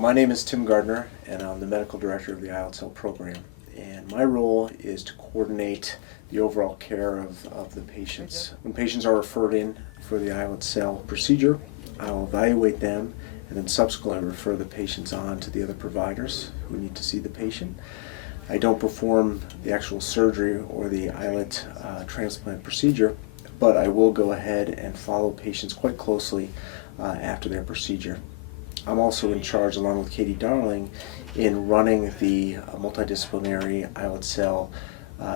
My name is Tim Gardner, and I'm the medical director of the Islet Cell program. And my role is to coordinate the overall care of the patients. When patients are referred in for the Islet Cell procedure, I will evaluate them and then subsequently refer the patients on to the other providers who need to see the patient. I don't perform the actual surgery or the islet transplant procedure, but I will go ahead and follow patients quite closely after their procedure. I'm also in charge, along with Katie Darling, in running the multidisciplinary islet cell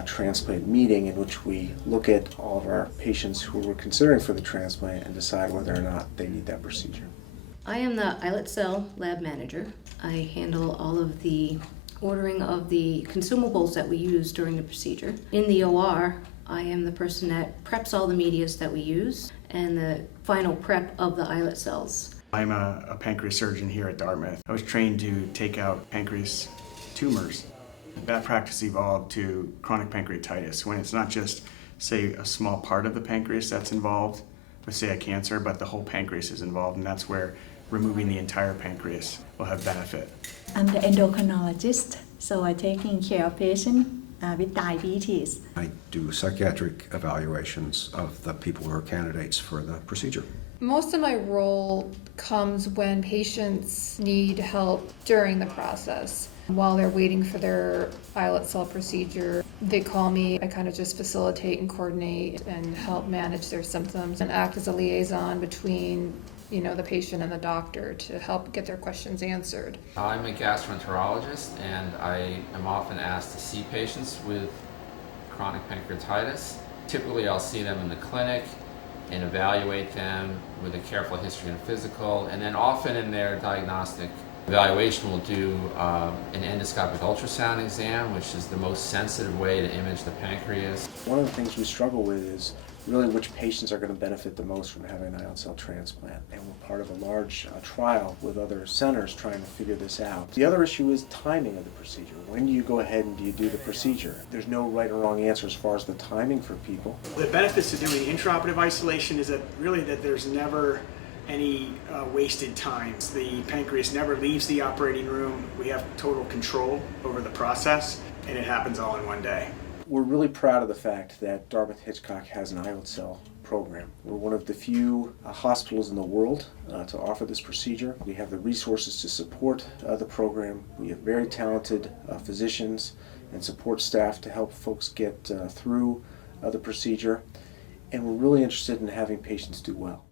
transplant meeting, in which we look at all of our patients who we're considering for the transplant and decide whether or not they need that procedure. I am the Islet Cell Lab manager. I handle all of the ordering of the consumables that we use during the procedure. In the OR, I am the person that preps all the medias that we use and the final prep of the islet cells. I'm a pancreas surgeon here at Dartmouth. I was trained to take out pancreas tumors. That practice evolved to chronic pancreatitis, when it's not just, say, a small part of the pancreas that's involved with, say, a cancer, but the whole pancreas is involved, and that's where removing the entire pancreas will have benefit. I'm the endocrinologist, so I'm taking care of patients with diabetes. I do psychiatric evaluations of the people who are candidates for the procedure. Most of my role comes when patients need help during the process. While they're waiting for their islet cell procedure, they call me. I kind of just facilitate and coordinate and help manage their symptoms and act as a liaison between the patient and the doctor to help get their questions answered. I'm a gastroenterologist, and I am often asked to see patients with chronic pancreatitis. Typically, I'll see them in the clinic and evaluate them with a careful history and physical, and then often in their diagnostic evaluation we'll do an endoscopic ultrasound exam, which is the most sensitive way to image the pancreas. One of the things we struggle with is really which patients are going to benefit the most from having an islet cell transplant, and we're part of a large trial with other centers trying to figure this out. The other issue is timing of the procedure. When do you go ahead and do you do the procedure? There's no right or wrong answer as far as the timing for people. The benefits to doing intraoperative isolation is that there's never any wasted time. The pancreas never leaves the operating room. We have total control over the process, and it happens all in one day. We're really proud of the fact that Dartmouth-Hitchcock has an islet cell program. We're one of the few hospitals in the world to offer this procedure. We have the resources to support the program. We have very talented physicians and support staff to help folks get through the procedure. And we're really interested in having patients do well.